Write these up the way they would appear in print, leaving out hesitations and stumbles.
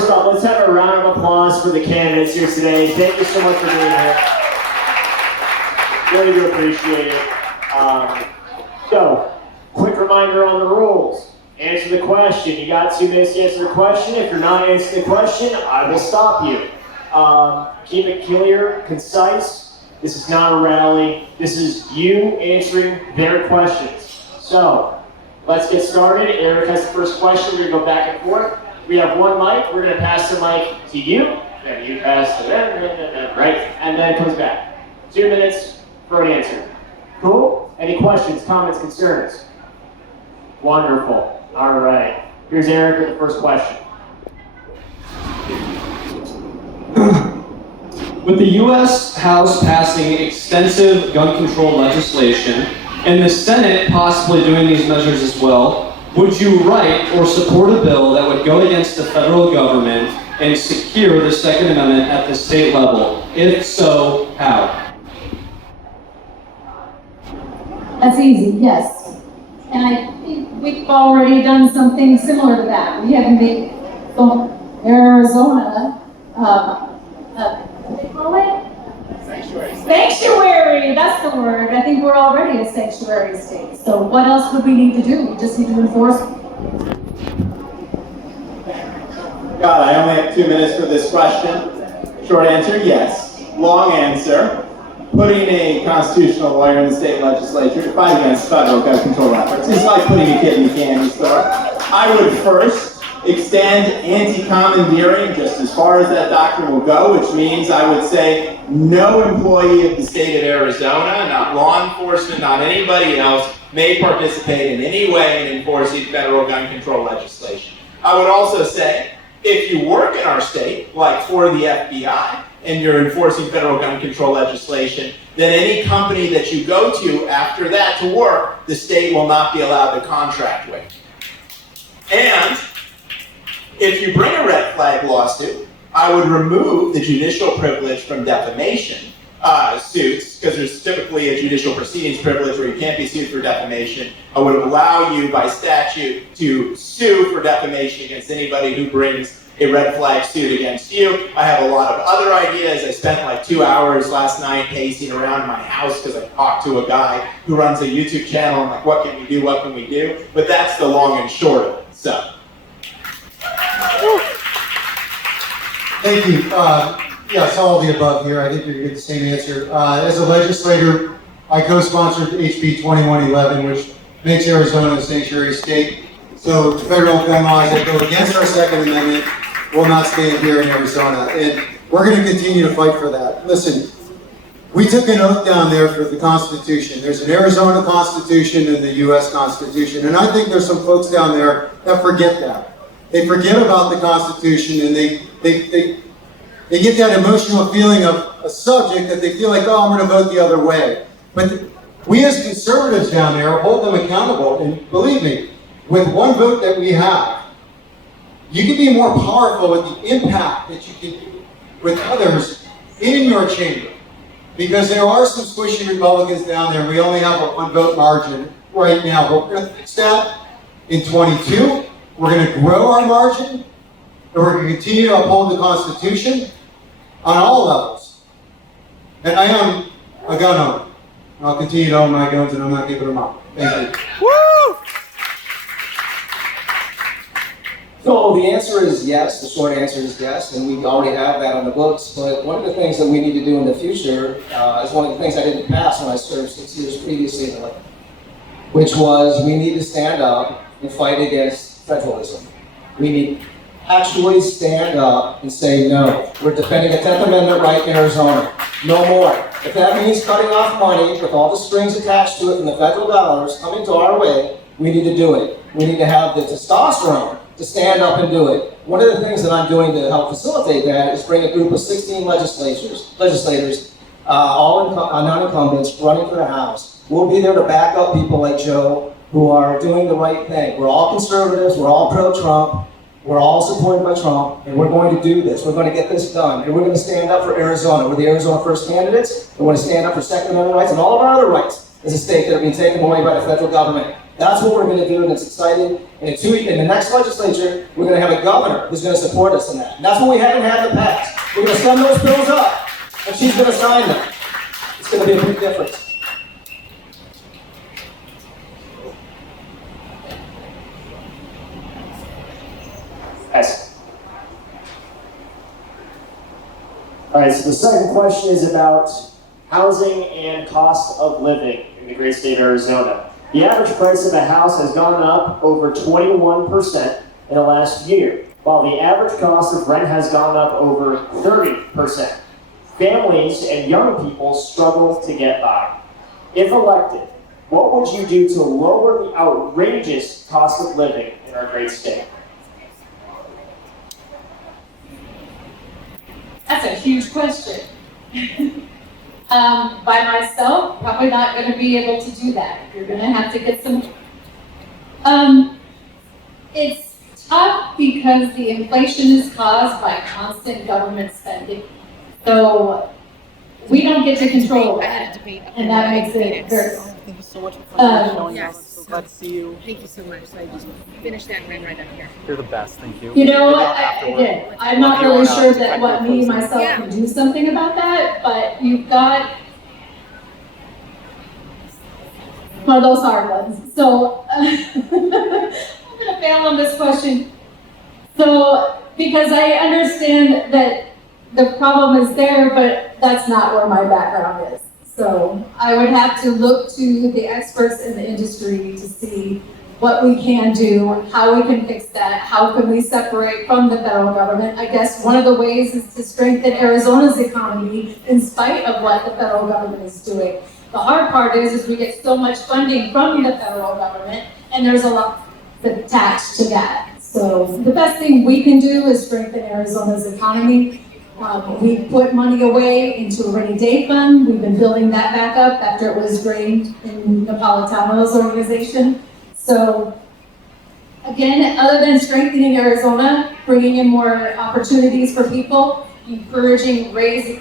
First off, let's have a round of applause for the candidates here today. Thank you so much for being here. Really do appreciate it. So, quick reminder on the rules. Answer the question. You got 2 minutes to answer the question. If you're not answering the question, I will stop you. Keep it clear, concise. This is not a rally. This is you answering their questions. So, let's get started. Eric has the first question. We're going to go back and forth. We have 1 mic. We're going to pass the mic to you. Then you pass to them, right? And then it comes back. 2 minutes for an answer. Cool? Any questions, comments, concerns? Wonderful. All right. Here's Eric with the first question. With the U.S. House passing extensive gun control legislation, and the Senate possibly doing these measures as well, would you write or support a bill that would go against the federal government and secure the Second Amendment at the state level? If so, how? That's easy, yes. And I think we've already done something similar to that. We have made Arizona, what do they call it? Sanctuary. Sanctuary, that's the word. I think we're already a sanctuary state. So what else would we need to do? We just need to enforce. God, I only have 2 minutes for this question. Short answer, yes. Long answer, putting a constitutional lawyer in the state legislature to fight against federal gun control efforts is like putting a kid in a candy store. I would first extend anti-commandeering just as far as that doctrine will go, which means I would say no employee of the state of Arizona, not law enforcement, not anybody else, may participate in any way in enforcing federal gun control legislation. I would also say, if you work in our state, like for the FBI, and you're enforcing federal gun control legislation, then any company that you go to after that to work, the state will not be allowed to contract with. And if you bring a red flag lawsuit, I would remove the judicial privilege from defamation suits, because there's typically a judicial proceedings privilege where you can't be sued for defamation. I would allow you by statute to sue for defamation against anybody who brings a red flag suit against you. I have a lot of other ideas. I spent like 2 hours last night pacing around my house because I talked to a guy who runs a YouTube channel. I'm like, what can we do? What can we do? But that's the long and short of it. So. Thank you. Yes, all of the above here. I think you're going to get the same answer. As a legislator, I co-sponsored HB 2111, which makes Arizona a sanctuary state. So the federal gun laws that go against our Second Amendment will not stand here in Arizona. And we're going to continue to fight for that. Listen, we took an oath down there for the Constitution. There's an Arizona Constitution and the U.S. Constitution. And I think there's some folks down there that forget that. They forget about the Constitution, and they get that emotional feeling of a subject that they feel like, oh, I'm going to vote the other way. But we as conservatives down there hold them accountable. And believe me, with one vote that we have, you can be more powerful with the impact that you can do with others in your chamber. Because there are some squishy Republicans down there. We only have a 1 vote margin right now, but we're going to fix that in 22. We're going to grow our margin, and we're going to continue to uphold the Constitution on all levels. And I am a gun owner. I'll continue to own my guns, and I'm not giving them up. Thank you. Woo! So the answer is yes, the short answer is yes, and we already have that on the books. But one of the things that we need to do in the future is one of the things I didn't pass when I served 6 years previously in the which was we need to stand up and fight against federalism. We need to actually stand up and say no. We're defending a 10th Amendment right in Arizona. No more. If that means cutting off money with all the strings attached to it from the federal dollars coming to our way, we need to do it. We need to have the testosterone to stand up and do it. One of the things that I'm doing to help facilitate that is bring a group of 16 legislators, all non-incumbents, running for the House. We'll be there to back up people like Joe who are doing the right thing. We're all conservatives, we're all pro-Trump, we're all supported by Trump, and we're going to do this. We're going to get this done, and we're going to stand up for Arizona. We're the Arizona First candidates. We want to stand up for Second Amendment rights and all of our other rights as a state that are being taken away by the federal government. That's what we're going to do, and it's exciting. And in the next legislature, we're going to have a governor who's going to support us in that. And that's what we haven't had in the past. We're going to send those bills up, and she's going to sign them. It's going to be a big difference. Yes. All right, so the second question is about housing and cost of living in the great state of Arizona. The average price of a house has gone up over 21% in the last year, while the average cost of rent has gone up over 30%. Families and young people struggle to get by. If elected, what would you do to lower the outrageous cost of living in our great state? That's a huge question. By myself, probably not going to be able to do that. You're going to have to get some. It's tough because the inflation is caused by constant government spending. So we don't get to control that, and that makes it very. Thank you so much for coming. Yes. So glad to see you. Thank you so much. So I just finished that and ran right up here. You're the best. Thank you. You know, Afterward. again, I'm not really sure that what me myself can do something about that, but you've got one of those hard ones. So I'm gonna fail on this question. So because I understand that the problem is there, but that's not where my background is. So I would have to look to the experts in the industry to see what we can do, how we can fix that, how can we separate from the federal government. I guess one of the ways is to strengthen Arizona's economy in spite of what the federal government is doing. The hard part is we get so much funding from the federal government, and there's a lot attached to that. So the best thing we can do is strengthen Arizona's economy. We put money away into a rainy day fund. We've been building that back up after it was drained in Napolitano's organization. So again, other than strengthening Arizona, bringing in more opportunities for people, encouraging raise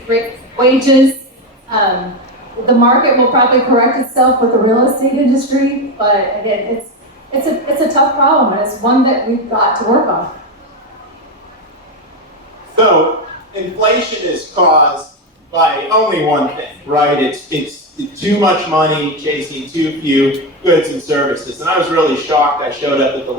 wages, the market will probably correct itself with the real estate industry, but again, it's a tough problem, and it's one that we've got to work on. So, inflation is caused by only one thing, right? It's too much money chasing too few goods and services. And I was really shocked. I showed up at the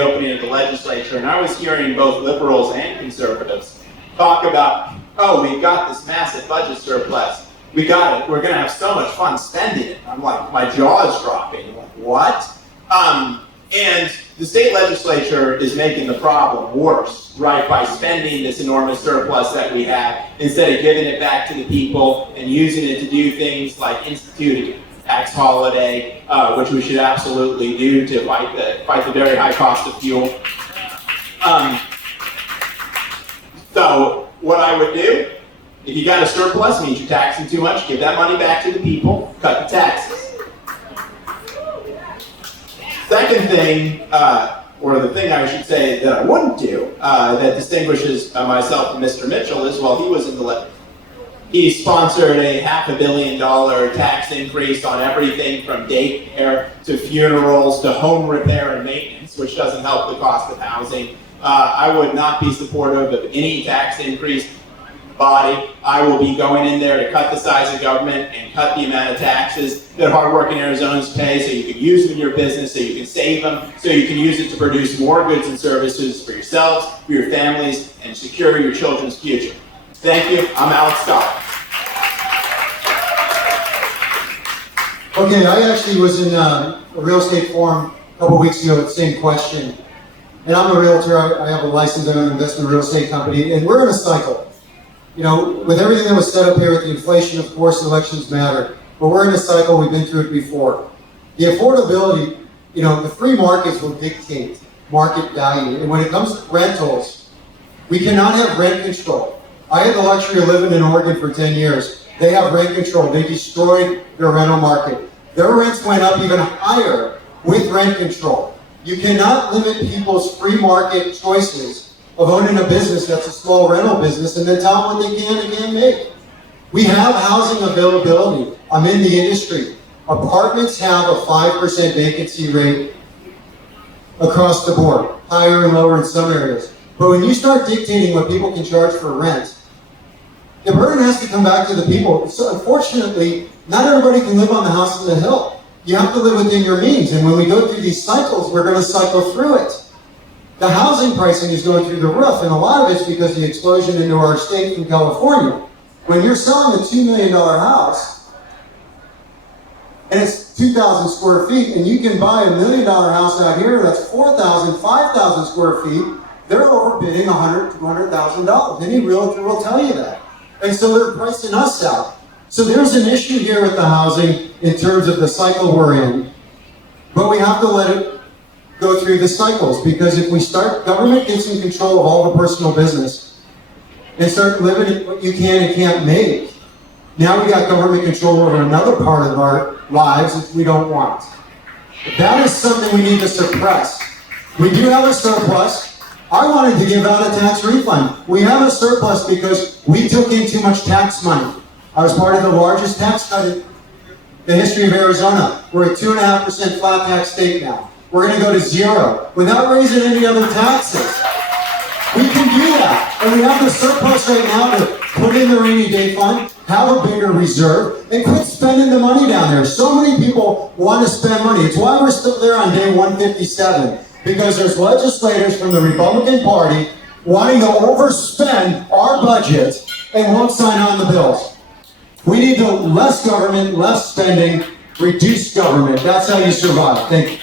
opening of the legislature, and I was hearing both liberals and conservatives talk about, oh, we've got this massive budget surplus. We got it. We're going to have so much fun spending it. I'm like, my jaw is dropping. I'm like, what? And the state legislature is making the problem worse, right, by spending this enormous surplus that we have instead of giving it back to the people and using it to do things like instituting a tax holiday, which we should absolutely do to fight the very high cost of fuel. So what I would do, if you got a surplus, means you're taxing too much, give that money back to the people, cut the taxes. Second thing, or the thing I should say that I wouldn't do, that distinguishes myself from Mr. Mitchell is, while he was in the he sponsored a $500 million tax increase on everything from daycare to funerals to home repair and maintenance, which doesn't help the cost of housing. I would not be supportive of any tax increase body. I will be going in there to cut the size of government and cut the amount of taxes that hardworking Arizonans pay so you can use them in your business, so you can save them, so you can use it to produce more goods and services for yourselves, for your families, and secure your children's future. Thank you. I'm Alex Scott. Okay, I actually was in a real estate forum a couple weeks ago with the same question. And I'm a realtor. I have a license in an investment real estate company, and we're in a cycle. You know, with everything that was set up here with the inflation, of course, elections matter. But we're in a cycle, we've been through it before. The affordability, you know, the free markets will dictate market value. And when it comes to rentals, we cannot have rent control. I had the luxury of living in Oregon for 10 years. They have rent control. They destroyed their rental market. Their rents went up even higher with rent control. You cannot limit people's free market choices of owning a business that's a small rental business and then tell them what they can and can't make. We have housing availability. I'm in the industry. Apartments have a 5% vacancy rate across the board, higher and lower in some areas. But when you start dictating what people can charge for rent, the burden has to come back to the people. So unfortunately, not everybody can live on the house on the hill. You have to live within your means. And when we go through these cycles, we're going to cycle through it. The housing pricing is going through the roof, and a lot of it's because of the explosion into our state from California. When you're selling a $2 million house, and it's 2,000 square feet, and you can buy a $1 million house out here that's 4,000, 5,000 square feet, they're overbidding $100,000, $200,000. Any realtor will tell you that. And so they're pricing us out. So there's an issue here with the housing in terms of the cycle we're in, but we have to let it go through the cycles, because if we start, government gets in control of all the personal business and start limiting what you can and can't make. Now we got government control over another part of our lives which we don't want. That is something we need to suppress. We do have a surplus. I wanted to give out a tax refund. We have a surplus because we took in too much tax money. I was part of the largest tax cut in the history of Arizona. We're a 2.5% flat tax state now. We're going to go to 0 without raising any other taxes. We can do that. And we have the surplus right now to put in the rainy day fund, have a bigger reserve, and quit spending the money down there. So many people want to spend money. It's why we're still there on day 157. Because there's legislators from the Republican Party wanting to overspend our budget and won't sign on the bills. We need to less government, less spending, reduce government. That's how you survive. Thank you.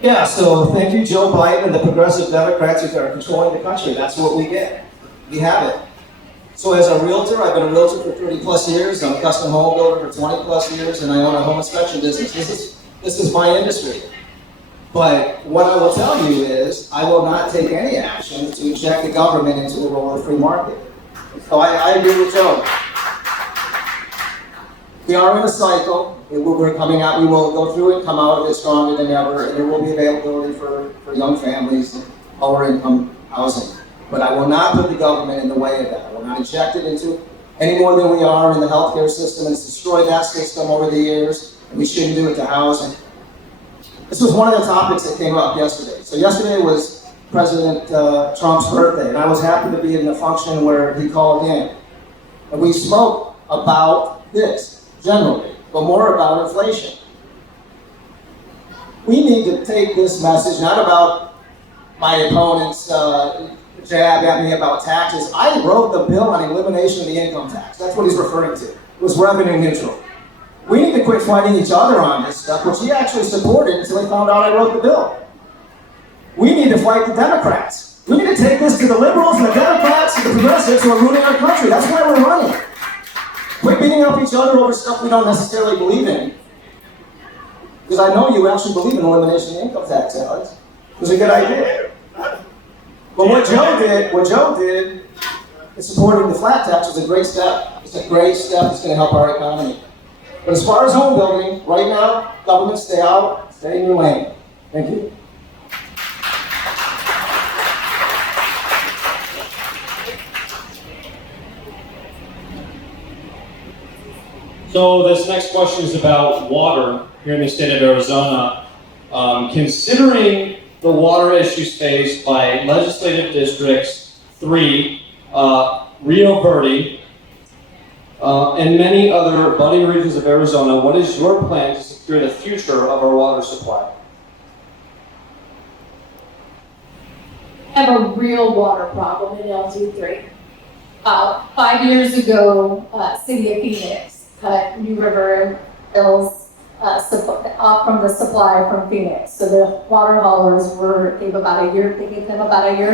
Yeah, so thank you, Joe Biden and the progressive Democrats who are controlling the country. That's what we get. We have it. So as a realtor, I've been a realtor for 30 plus years. I'm a custom home builder for 20 plus years, and I own a home inspection business. This is my industry. But what I will tell you is, I will not take any action to inject the government into the role of the free market. So I agree with Joe. We are in a cycle. We're coming out, we will go through it, come out of it stronger than ever, and there will be availability for young families and lower income housing. But I will not put the government in the way of that. I will not inject it into any more than we are in the healthcare system, and it's destroyed that system over the years, and we shouldn't do it to housing. This was one of the topics that came up yesterday. So yesterday was President Trump's birthday, and I was happy to be in the function where he called in. And we spoke about this, generally, but more about inflation. We need to take this message, not about my opponent's jab at me about taxes. I wrote the bill on elimination of the income tax. That's what he's referring to. It was revenue neutral. We need to quit fighting each other on this stuff, which he actually supported until he found out I wrote the bill. We need to fight the Democrats. We need to take this to the liberals and the Democrats and the progressives who are ruining our country. That's why we're running. Quit beating up each other over stuff we don't necessarily believe in. Because I know you actually believe in elimination of the income tax, Alex. It was a good idea. But what Joe did is supporting the flat tax was a great step. It's a great step. It's going to help our economy. But as far as home building, right now, government, stay out, stay in your lane. Thank you. So this next question is about water here in the state of Arizona. Considering the water issues faced by legislative districts 3, Rio Verde, and many other budding regions of Arizona, what is your plan to secure the future of our water supply? I have a real water problem in LG3. 5 years ago, City of Phoenix cut New River Hills off from the supply from Phoenix. So the water haulers gave them about a year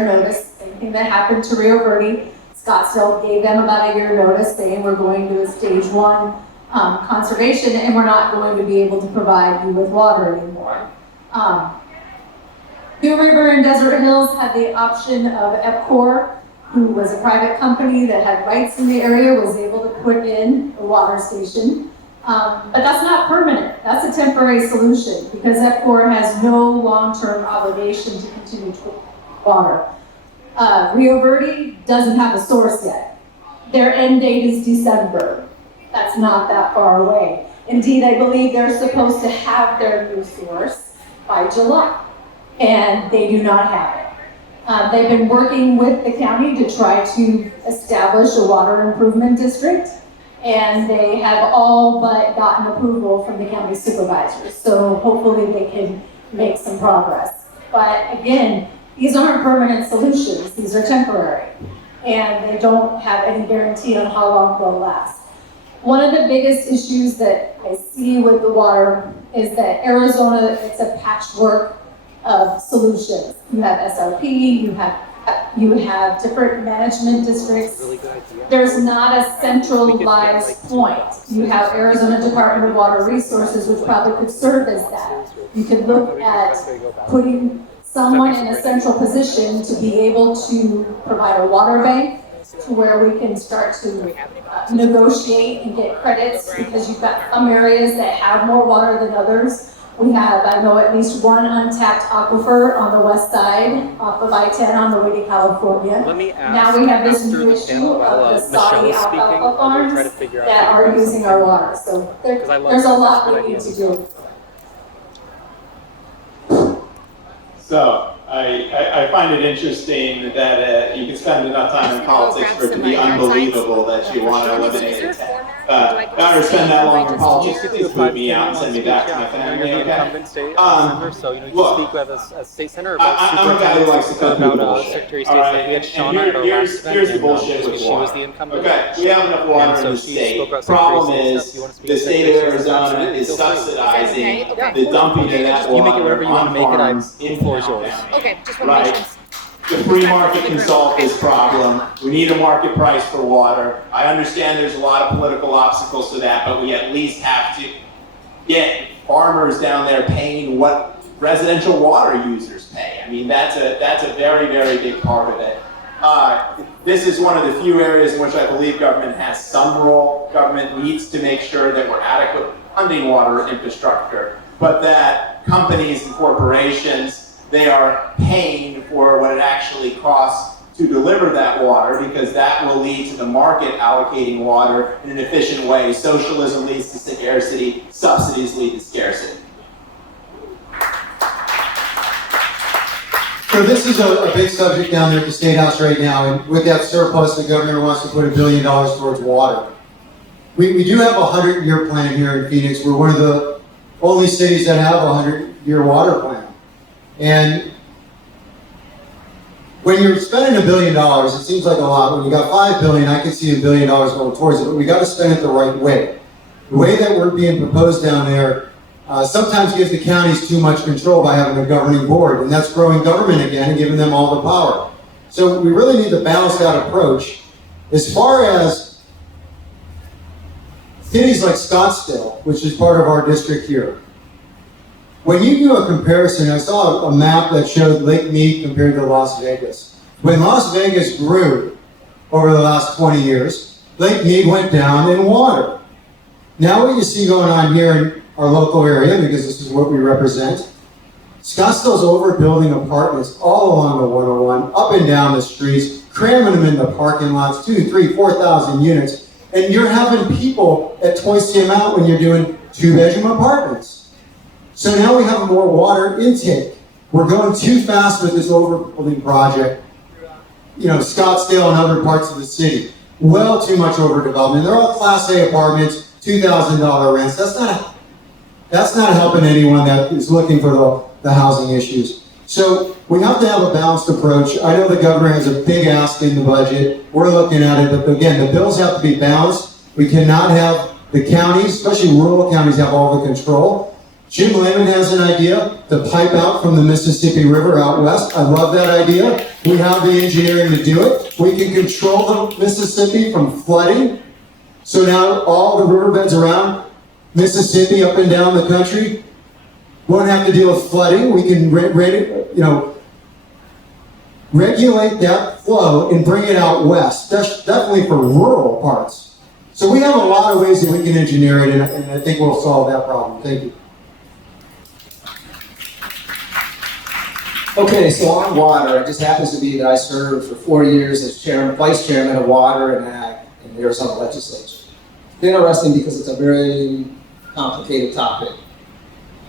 notice. Same thing that happened to Rio Verde. Scottsdale gave them about a year notice saying we're going to a stage 1 conservation and we're not going to be able to provide you with water anymore. New River and Desert Hills had the option of EPCOR, who was a private company that had rights in the area, was able to put in a water station. But that's not permanent. That's a temporary solution because EPCOR has no long-term obligation to continue to water. Rio Verde doesn't have a source yet. their end date is December. That's not that far away. Indeed, I believe they're supposed to have their new source by July, and they do not have it. They've been working with the county to try to establish a water improvement district, and they have all but gotten approval from the county supervisors. So hopefully they can make some progress. But again, these aren't permanent solutions. These are temporary, and they don't have any guarantee on how long they'll last. One of the biggest issues that I see with the water is that Arizona, it's a patchwork of solutions. You have SRP, you have different management districts. There's not a centralized point. You have Arizona Department of Water Resources, which probably could serve as that. You could look at putting someone in a central position to be able to provide a water bank to where we can start to negotiate and get credits, because you've got some areas that have more water than others. We have, I know, at least one untapped aquifer on the west side off of I-10 on the way to California. Let me ask, Now we have this after new the issue panel, of the Saudi Michelle's speaking, alfalfa I'm gonna farms try to figure out that how are to do using our water. So there's I love a that. lot Good we need idea. to do. So I find it interesting that you can spend enough time in politics for it to be unbelievable that you want to eliminate it. If I ever spend that long in politics, please move me out and send me back to my family, okay? So, you know, you Look, can speak with a state senator I'm a guy who likes to cut through the bullshit. Secretary of All State. right, We had and Shauna at our last event, here's the and, bullshit with she was water. the incumbent. Okay, we have enough water in the she state. spoke about Problem Secretary of is, State stuff. You wanna speak the to state of Secretary of State? Arizona is Feel free. subsidizing Okay. the dumping of that You make it water wherever you want on to make it. farms in The floor is Canal yours. County. Okay, just want to Right. mention. The free market can solve this problem. We need a market price for water. I understand there's a lot of political obstacles to that, but we at least have to get farmers down there paying what residential water users pay. I mean, that's a very, very big part of it. This is one of the few areas in which I believe government has some role. Government needs to make sure that we're adequately funding water infrastructure, but that companies and corporations, they are paying for what it actually costs to deliver that water, because that will lead to the market allocating water in an efficient way. Socialism leads to scarcity, subsidies lead to scarcity. So this is a big subject down there at the State House right now, and with that surplus, the governor wants to put $1 billion towards water. We do have a 100-year plan here in Phoenix. We're one of the only cities that have a 100-year water plan. And when you're spending $1 billion, it seems like a lot. When you got $5 billion, I can see $1 billion going towards it, but we got to spend it the right way. The way that we're being proposed down there sometimes gives the counties too much control by having a governing board, and that's growing government again and giving them all the power. So we really need to balance that approach. As far as cities like Scottsdale, which is part of our district here, when you do a comparison, I saw a map that showed Lake Mead compared to Las Vegas. When Las Vegas grew over the last 20 years, Lake Mead went down in water. Now what you see going on here in our local area, because this is what we represent, Scottsdale's overbuilding apartments all along the 101, up and down the streets, cramming them into parking lots, 2,000, 3,000, 4,000 units, and you're having people at twice the amount when you're doing 2-bedroom apartments. So now we have more water intake. We're going too fast with this overbuilding project. You know, Scottsdale and other parts of the city. Well, too much overdevelopment. They're all Class A apartments, $2,000 rents. That's not helping anyone that is looking for the housing issues. So we have to have a balanced approach. I know the governor has a big ask in the budget. We're looking at it, but again, the bills have to be balanced. We cannot have the counties, especially rural counties, have all the control. Jim Lemon has an idea to pipe out from the Mississippi River out west. I love that idea. We have the engineering to do it. We can control the Mississippi from flooding. So now all the riverbeds around Mississippi up and down the country won't have to deal with flooding. We can regulate that flow and bring it out west. That's definitely for rural parts. So we have a lot of ways that we can engineer it, and I think we'll solve that problem. Thank you. Okay, so on water, it just happens to be that I served for 4 years as vice chairman of water and ag. in the Arizona legislature. It's interesting because it's a very complicated topic.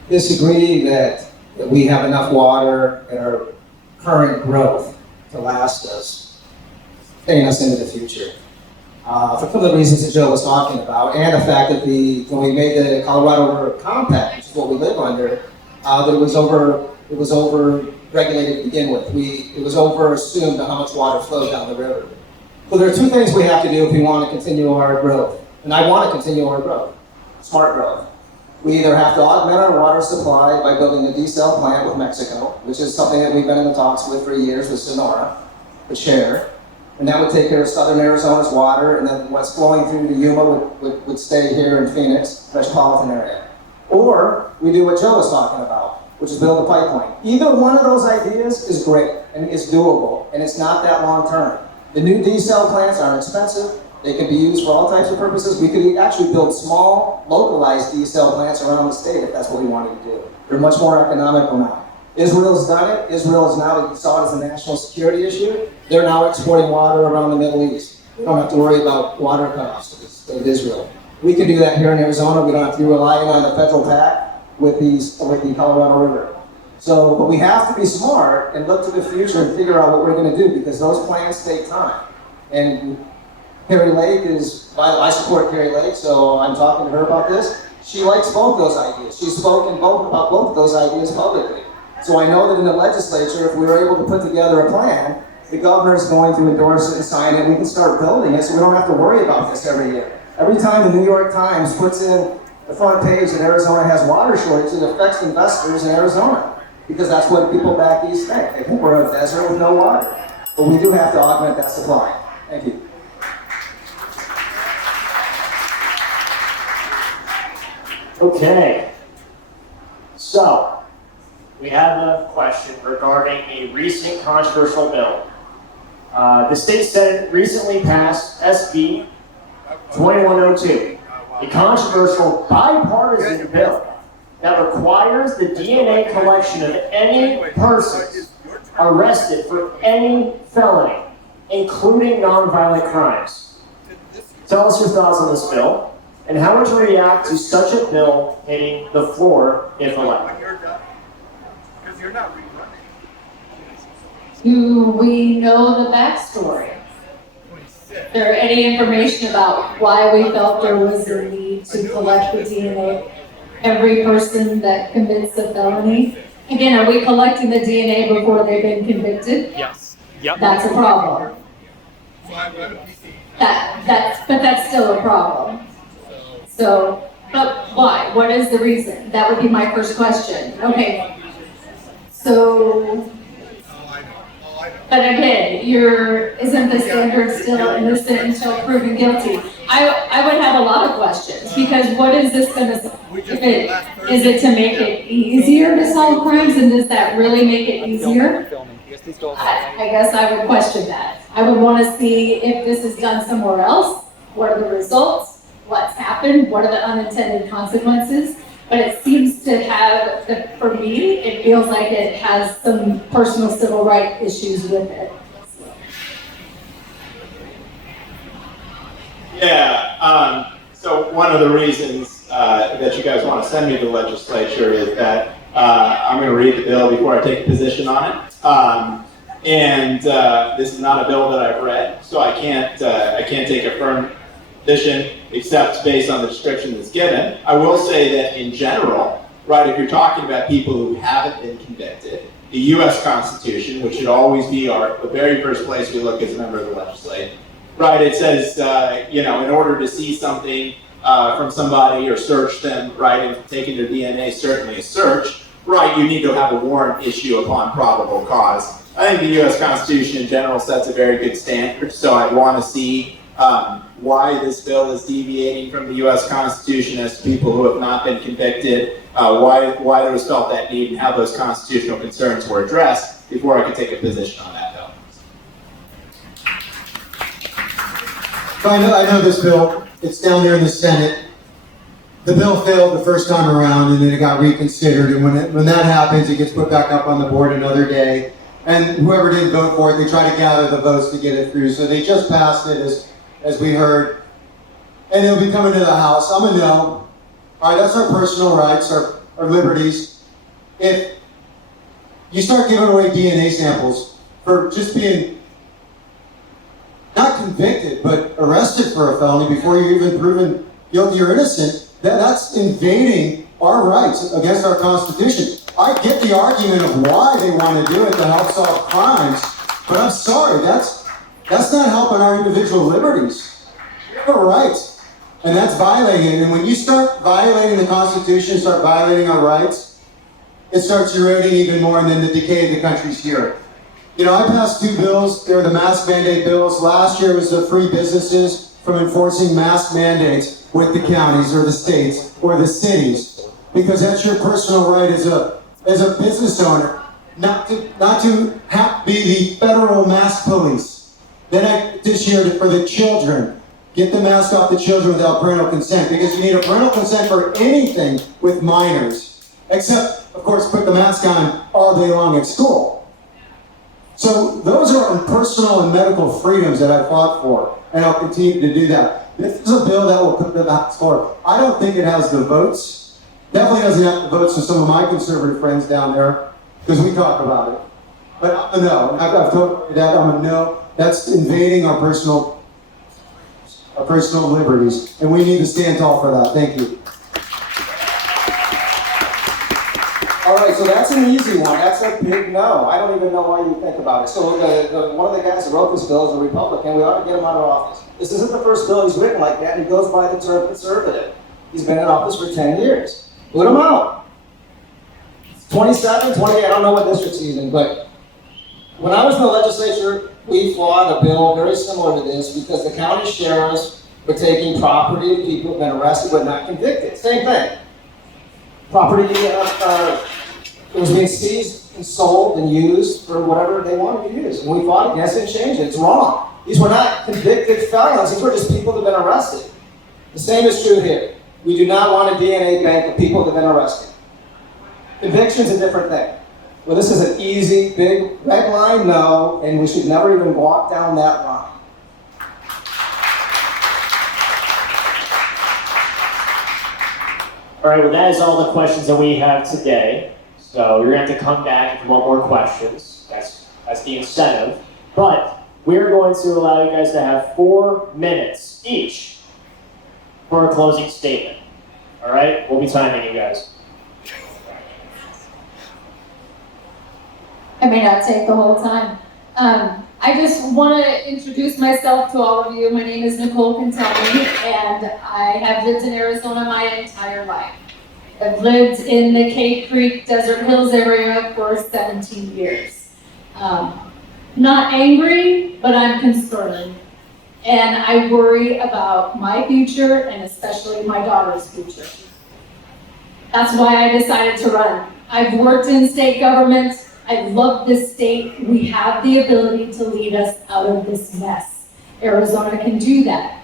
Disagree that we have enough water at our current growth to last us, getting us into the future. For some of the reasons that Joe was talking about, and the fact that when we made the Colorado River Compact, which is what we live under, that it was over regulated to begin with. It was over assumed how much water flowed down the river. So there are two things we have to do if we want to continue our growth. And I want to continue our growth, smart growth. We either have to augment our water supply by building a desal plant with Mexico, which is something that we've been in the talks with for years with Sonora, the chair. And that would take care of southern Arizona's water, and then what's flowing through to Yuma would stay here in Phoenix, metropolitan area. Or we do what Joe was talking about, which is build a pipeline. Either one of those ideas is great, and it's doable, and it's not that long term. The new desal plants aren't expensive. They can be used for all types of purposes. We could actually build small, localized desal plants around the state if that's what we wanted to do. They're much more economical now. Israel's done it. Israel is now, saw it as a national security issue. They're now exporting water around the Middle East. We don't have to worry about water cutoffs of Israel. We can do that here in Arizona. We don't have to be relying on the federal PAC with the Colorado River. So, but we have to be smart and look to the future and figure out what we're going to do, because those plans take time. And Carrie Lake I support Carrie Lake, so I'm talking to her about this. She likes both those ideas. She's spoken about both of those ideas publicly. So I know that in the legislature, if we were able to put together a plan, the governor is going to endorse it and sign it, and we can start building it so we don't have to worry about this every year. Every time the New York Times puts in the front page that Arizona has water shortage, it affects investors in Arizona, because that's what people back east think. They think we're a desert with no water. But we do have to augment that supply. Thank you. Okay. So, we have a question regarding a recent controversial bill. The state Senate recently passed SB 2102, a controversial bipartisan bill that requires the DNA collection of any person arrested for any felony, including nonviolent crimes. Tell us your thoughts on this bill, and how would you react to such a bill hitting the floor if elected? Do we know the backstory? Is there any information about why we felt there was a need to collect the DNA of every person that commits a felony? Again, are we collecting the DNA before they've been convicted? Yes. Yep. That's a problem. But that's still a problem. So, but why? What is the reason? That would be my first question. Okay. So, but again, isn't the standard still innocent until proven guilty? I would have a lot of questions, because what is this going to, is it to make it easier to solve crimes, and does that really make it easier? I guess I would question that. I would want to see if this is done somewhere else. What are the results? What's happened? What are the unintended consequences? But it seems to have, for me, it feels like it has some personal civil rights issues with it. Yeah, so one of the reasons that you guys want to send me to the legislature is that I'm going to read the bill before I take a position on it. This is not a bill that I've read, so I can't take a firm position except based on the description that's given. I will say that in general, right, if you're talking about people who haven't been convicted, the U.S. Constitution, which should always be the very first place we look as a member of the legislature, right, it says, in order to see something from somebody or search them, right, and taking their DNA, certainly a search, right, you need to have a warrant issue upon probable cause. I think the U.S. Constitution in general sets a very good standard, so I'd want to see why this bill is deviating from the U.S. Constitution as to people who have not been convicted, why there was felt that need, and how those constitutional concerns were addressed before I could take a position on that bill. I know this bill. It's down there in the Senate. The bill failed the first time around, and then it got reconsidered. And when that happens, it gets put back up on the board another day. And whoever didn't vote for it, they try to gather the votes to get it through. So they just passed it as as we heard, and they'll be coming to the House. I'm a no. All right, that's our personal rights, our liberties. If you start giving away DNA samples for just being not convicted, but arrested for a felony before you're even proven guilty or innocent, that's invading our rights against our Constitution. I get the argument of why they want to do it to help solve crimes, but I'm sorry, that's not helping our individual liberties. We have a right, and that's violating it. And when you start violating the Constitution, start violating our rights, it starts eroding even more, and then the decay of the country's here. You know, I passed 2 bills. They're the mask mandate bills. Last year was the free businesses from enforcing mask mandates with the counties or the states or the cities, because that's your personal right as a business owner, not to be the federal mask police. Then this year for the children, get the mask off the children without parental consent, because you need a parental consent for anything with minors, except, of course, put the mask on all day long at school. So those are personal and medical freedoms that I fought for, and I'll continue to do that. This is a bill that will put the House forward. I don't think it has the votes. Definitely doesn't have the votes from some of my conservative friends down there, because we talk about it. But I'm a no. I've told you that I'm a no. That's invading our personal liberties, and we need to stand tall for that. Thank you. All right, so that's an easy one. That's a big no. I don't even know why you think about it. So one of the guys that wrote this bill is a Republican. We ought to get him out of office. This isn't the first bill he's written like that. He goes by the term conservative. He's been in office for 10 years. Put him out. 27, 28, I don't know what district's he's in, but when I was in the legislature, we fought a bill very similar to this because the county sheriffs were taking property of people who've been arrested but not convicted. Same thing. Property it was being seized and sold and used for whatever they wanted to use. And we fought against it and changed it. It's wrong. These were not convicted felons. These were just people that have been arrested. The same is true here. We do not want a DNA bank of people that have been arrested. Conviction's a different thing. Well, this is an easy, big red line no, and we should never even walk down that line. All right, well, that is all the questions that we have today. So you're going to have to come back if you want more questions. That's the incentive. But we're going to allow you guys to have 4 minutes each for a closing statement. All right? We'll be timing you guys. I may not take the whole time. I just want to introduce myself to all of you. My name is Nicole Cantelme, and I have lived in Arizona my entire life. I've lived in the Cave Creek, Desert Hills area for 17 years. Not angry, but I'm concerned. And I worry about my future and especially my daughter's future. That's why I decided to run. I've worked in state government. I love this state. We have the ability to lead us out of this mess. Arizona can do that.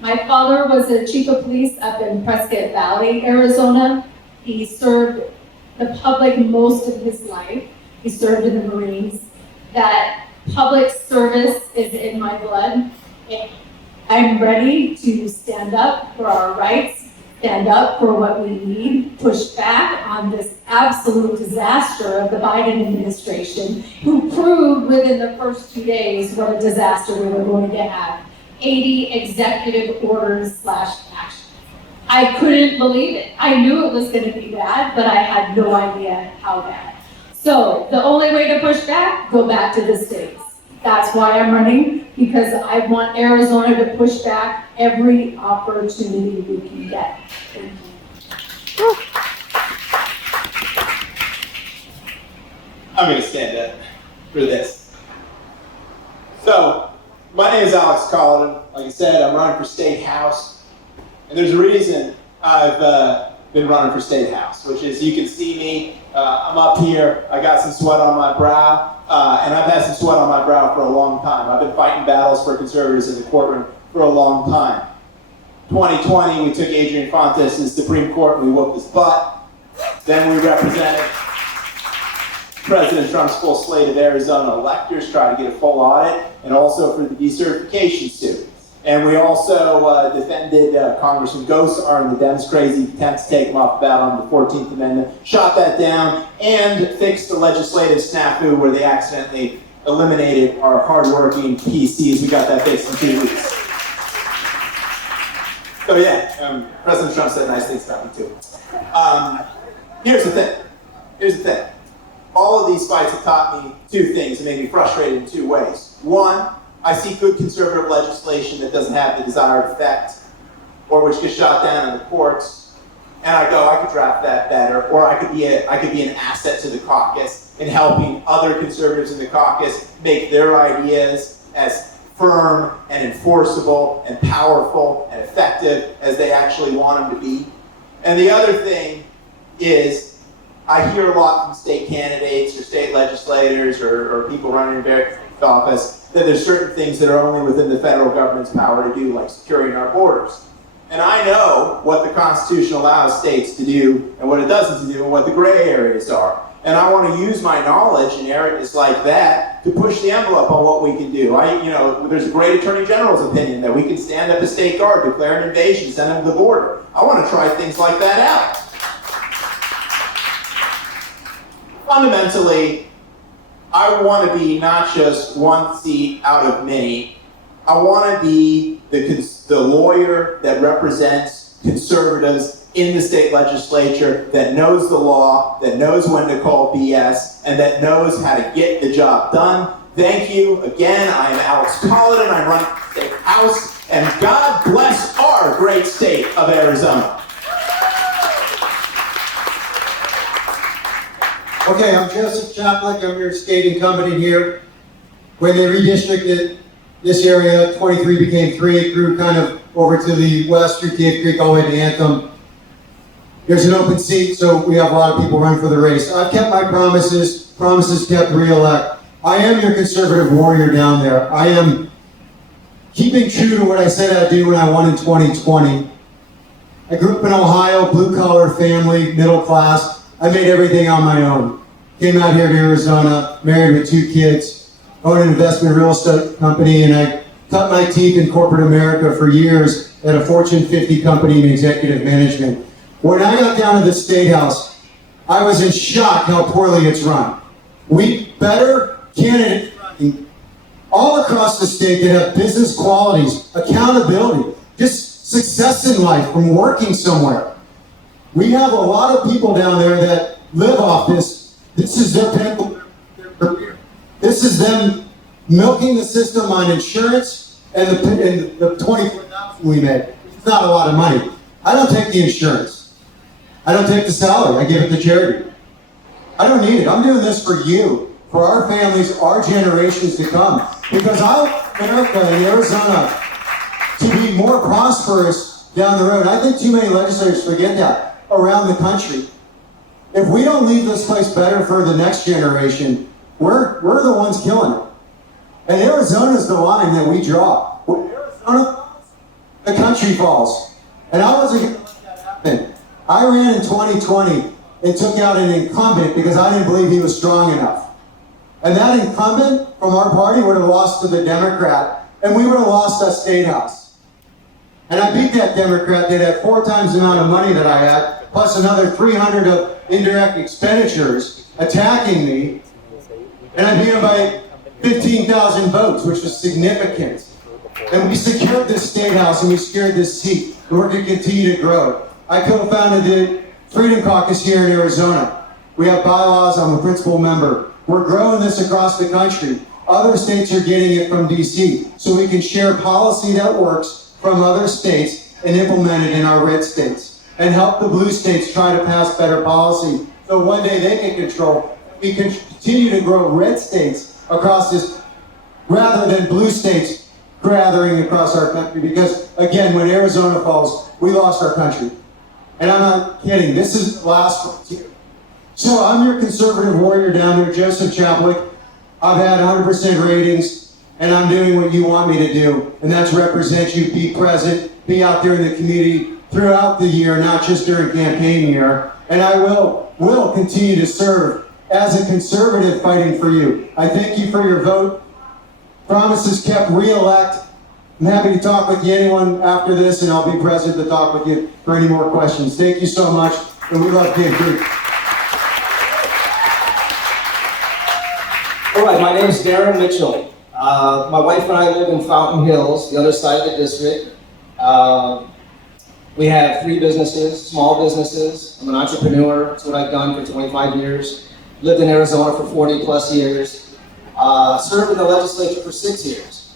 My father was a chief of police up in Prescott Valley, Arizona. He served the public most of his life. He served in the Marines. That public service is in my blood. I'm ready to stand up for our rights, stand up for what we need, push back on this absolute disaster of the Biden administration, who proved within the first 2 days what a disaster we were going to have. 80 executive orders / actions. I couldn't believe it. I knew it was going to be bad, but I had no idea how bad. So the only way to push back, go back to the states. That's why I'm running, because I want Arizona to push back every opportunity we can get. Thank you. I'm going to stand up for this. So, my name is Alex Kolodin. Like I said, I'm running for State House. And there's a reason I've been running for State House, which is you can see me, I'm up here, I got some sweat on my brow, and I've had some sweat on my brow for a long time. I've been fighting battles for conservatives in the courtroom for a long time. 2020, we took Adrian Fontes to the Supreme Court and we whooped his butt. Then we represented President Trump's full slate of Arizona electors, tried to get a full audit, and also for the decertification suit. And we also defended Congressman Gosar and the Dems' crazy attempt to take him off the ballot on the 14th Amendment, shot that down, and fixed the legislative snafu where they accidentally eliminated our hardworking PCs. We got that fixed in 2 weeks. So yeah, President Trump said nice things about me too. Here's the thing. All of these fights have taught me two things and made me frustrated in two ways. One, I see good conservative legislation that doesn't have the desired effect, or which gets shot down in the courts, and I go, I could draft that better, or I could be an asset to the caucus in helping other conservatives in the caucus make their ideas as firm and enforceable and powerful and effective as they actually want them to be. And the other thing is, I hear a lot from state candidates or state legislators or people running in various office that there's certain things that are only within the federal government's power to do, like securing our borders. And I know what the Constitution allows states to do and what it doesn't do and what the gray areas are. And I want to use my knowledge in areas like that to push the envelope on what we can do. There's a great Attorney General's opinion that we can stand up a state guard, declare an invasion, send them to the border. I want to try things like that out. Fundamentally, I want to be not just one seat out of many. I want to be the lawyer that represents conservatives in the state legislature, that knows the law, that knows when to call BS, and that knows how to get the job done. Thank you again. I am Alex Kolodin. I'm running the state house, and God bless our great state of Arizona. Okay, I'm Joseph Chaplik. I'm your state incumbent here. When they redistricted this area, 23 became 3. It grew kind of over to the west through Cave Creek all the way to Anthem. There's an open seat, so we have a lot of people running for the race. I've kept my promises kept, re-elect. I am your conservative warrior down there. I am keeping true to what I said I'd do when I won in 2020. I grew up in Ohio, blue-collar family, middle class. I made everything on my own. Came out here to Arizona, married with 2 kids, owned an investment real estate company, and I cut my teeth in corporate America for years at a Fortune 50 company in executive management. When I got down to the State House, I was in shock how poorly it's run. We better candidates running all across the state that have business qualities, accountability, just success in life from working somewhere. We have a lot of people down there that live off this. This is their career. This is them milking the system on insurance and the $24,000 we make. It's not a lot of money. I don't take the insurance. I don't take the salary. I give it to charity. I don't need it. I'm doing this for you, for our families, our generations to come. Because I want America and Arizona to be more prosperous down the road. I think too many legislators forget that around the country. If we don't leave this place better for the next generation, we're the ones killing it. And Arizona's the line that we draw. When Arizona falls, the country falls. And I wasn't going to let that happen. I ran in 2020 and took out an incumbent because I didn't believe he was strong enough. And that incumbent from our party would have lost to the Democrat, and we would have lost that state house. And I beat that Democrat that had 4 times the amount of money that I had, plus another 300 of indirect expenditures attacking me. And I beat him by 15,000 votes, which was significant. And we secured this state house and we secured this seat. And we're going to continue to grow. I co-founded the Freedom Caucus here in Arizona. We have bylaws. I'm a principal member. We're growing this across the country. Other states are getting it from DC. So we can share policy that works from other states and implement it in our red states. And help the blue states try to pass better policy. So one day they can control. We can continue to grow red states across this, rather than blue states gathering across our country. Because again, when Arizona falls, we lost our country. And I'm not kidding, this is the last frontier. So I'm your conservative warrior down there, Joseph Chaplik. I've had 100% ratings, and I'm doing what you want me to do. And that's represent you, be present, be out there in the community throughout the year, not just during campaign year. And I will continue to serve as a conservative fighting for you. I thank you for your vote. Promises kept, re-elect. I'm happy to talk with you, anyone after this, and I'll be present to talk with you for any more questions. Thank you so much, and we love Cave Creek. All right, my name is Darin Mitchell. My wife and I live in Fountain Hills, the other side of the district. We have 3 businesses, small businesses. I'm an entrepreneur. That's what I've done for 25 years. Lived in Arizona for 40 plus years. Served in the legislature for 6 years.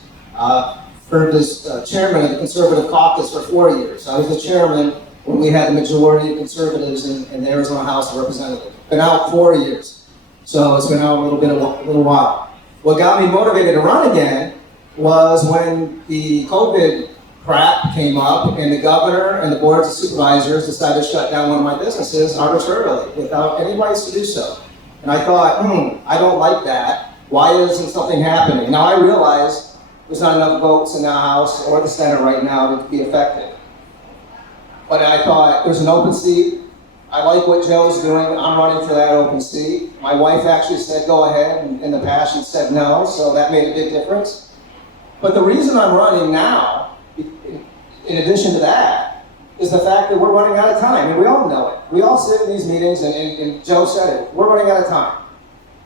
Served as chairman of the Conservative Caucus for 4 years. I was the chairman when we had the majority of conservatives in the Arizona House of Representatives. Been out 4 years, so it's been out a little while. What got me motivated to run again was when the COVID crap came up and the governor and the boards of supervisors decided to shut down one of my businesses arbitrarily without any rights to do so. And I thought, I don't like that. Why isn't something happening? Now I realize there's not enough votes in the House or the Senate right now to be effective. But I thought, there's an open seat. I like what Joe's doing. I'm running for that open seat. My wife actually said go ahead, and in the past she said no, so that made a big difference. But the reason I'm running now, in addition to that, is the fact that we're running out of time, and we all know it. We all sit in these meetings, and Joe said it, we're running out of time.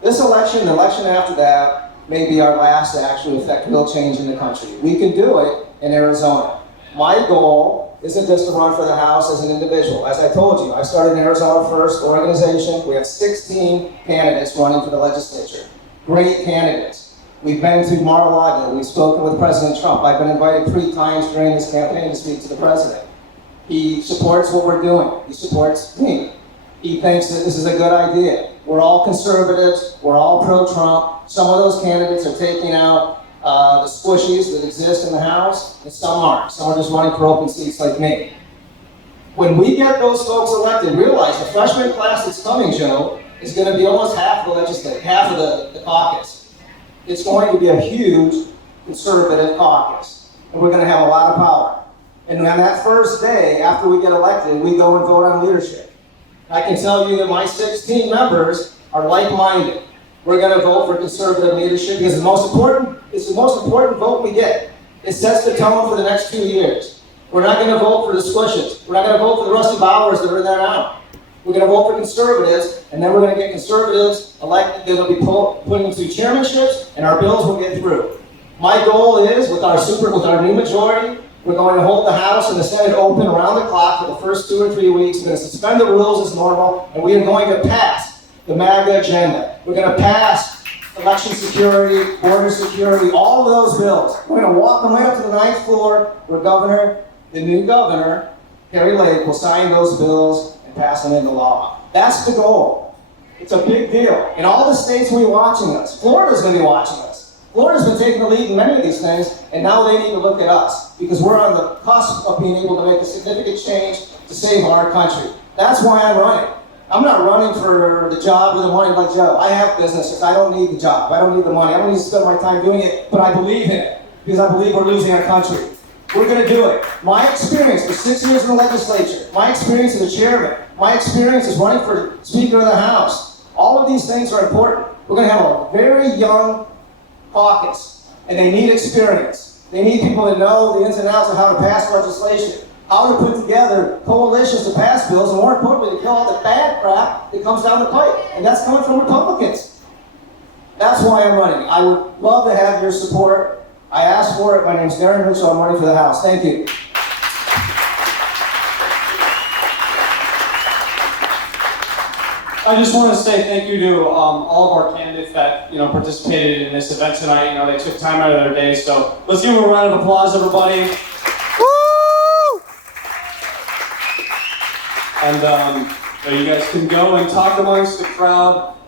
This election, the election after that, may be our last to actually affect real change in the country. We can do it in Arizona. My goal isn't just to run for the House as an individual. As I told you, I started an Arizona First organization. We have 16 candidates running for the legislature. Great candidates. We've been to Mar-a-Lago. We've spoken with President Trump. I've been invited 3 times during this campaign to speak to the president. He supports what we're doing. He supports me. He thinks that this is a good idea. We're all conservatives. We're all pro-Trump. Some of those candidates are taking out the squishies that exist in the House, and some aren't. Some are just running for open seats like me. When we get those folks elected, realize the freshman class that's coming, Joe, is going to be almost half of the legislature, half of the caucus. It's going to be a huge conservative caucus, and we're going to have a lot of power. And on that first day, after we get elected, we go and vote on leadership. I can tell you that my 16 members are like-minded. We're going to vote for conservative leadership because it's the most important vote we get. It sets the tone for the next 2 years. We're not going to vote for the squishes. We're not going to vote for the Rusty Bowers that are there now. We're going to vote for conservatives, and then we're going to get conservatives elected that will be put into chairmanships, and our bills will get through. My goal is, with our new majority, we're going to hold the House and the Senate open around the clock for the first 2 or 3 weeks. We're going to suspend the rules as normal, and we are going to pass the MAGA agenda. We're going to pass election security, border security, all of those bills. We're going to walk them right up to the 9th floor where the new governor, Kari Lake, will sign those bills and pass them into law. That's the goal. It's a big deal. And all the states will be watching us. Florida's going to be watching us. Florida's been taking the lead in many of these things, and now they need to look at us because we're on the cusp of being able to make a significant change to save our country. That's why I'm running. I'm not running for the job or the money like Joe. I have businesses. I don't need the job. I don't need the money. I don't need to spend my time doing it, but I believe in it because I believe we're losing our country. We're going to do it. My experience for 6 years in the legislature, my experience as a chairman, my experience as running for Speaker of the House, all of these things are important. We're going to have a very young caucus, and they need experience. They need people to know the ins and outs of how to pass legislation, how to put together coalitions to pass bills, and more importantly, to kill all the bad crap that comes down the pipe. And that's coming from Republicans. That's why I'm running. I would love to have your support. I asked for it. My name's Darin Mitchell. I'm running for the House. Thank you. I just want to say thank you to all of our candidates that participated in this event tonight. They took time out of their day. So let's give them a round of applause, everybody. Woo! And you guys can go and talk amongst the crowd.